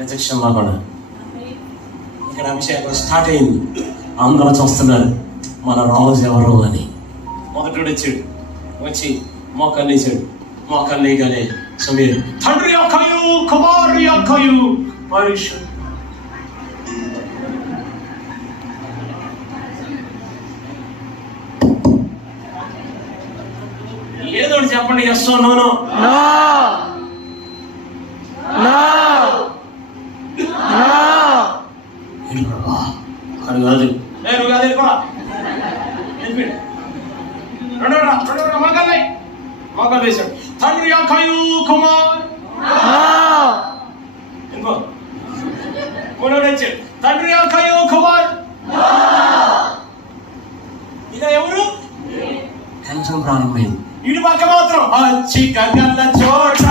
Rejection లో కూడా ఇక్కడ అభిషేకం స్టార్ట్ అయింది. అందరూ చూస్తున్నారు మన రాజు ఎవరు అని. మొదటి వచ్చాడు, వచ్చి మోకాళ్ళు వేసాడు. మోకాళ్ళు వేయగానే సమీర్ తండ్రి యొక్కయు కుమారుని యొక్కయు పరిశుద్ధ ఏదో చెప్పండి. ఎస్ నోను అది కాదు, నేను కాదు వెళ్ళిపోరా. మోకాలు వేశాడు. తండ్రి యొక్కయు కుమార్ వచ్చాడు. తండ్రి యొక్కయు కుమార్. ఇక ఎవరు టెన్షన్ ప్రారంభమైంది. ఇటు పక్క మాత్రం వచ్చి గగల చోట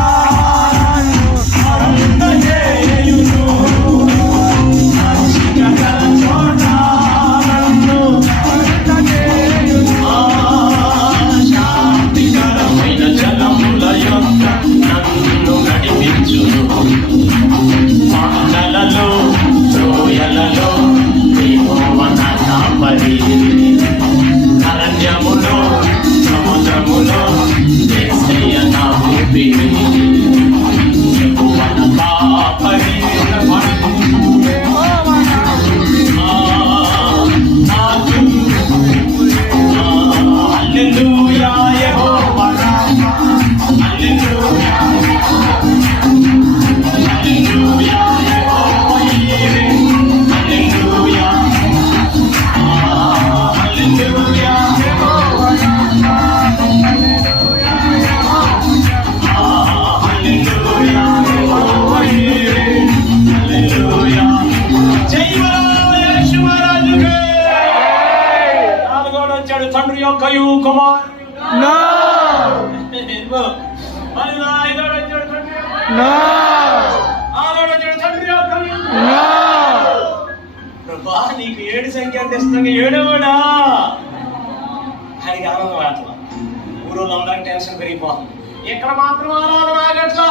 తండ్రి యొక్కయు కుమార్ నీకు 7 సంఖ్య అంటే ఇష్టంగా 7వాడా ఆయనకి ఆనందం అట్లా. ఊరోళ్ళందరికీ టెన్షన్ పెరిగిపోతుంది. ఇక్కడ మాత్రం ఆరాధన ఆగట్లా.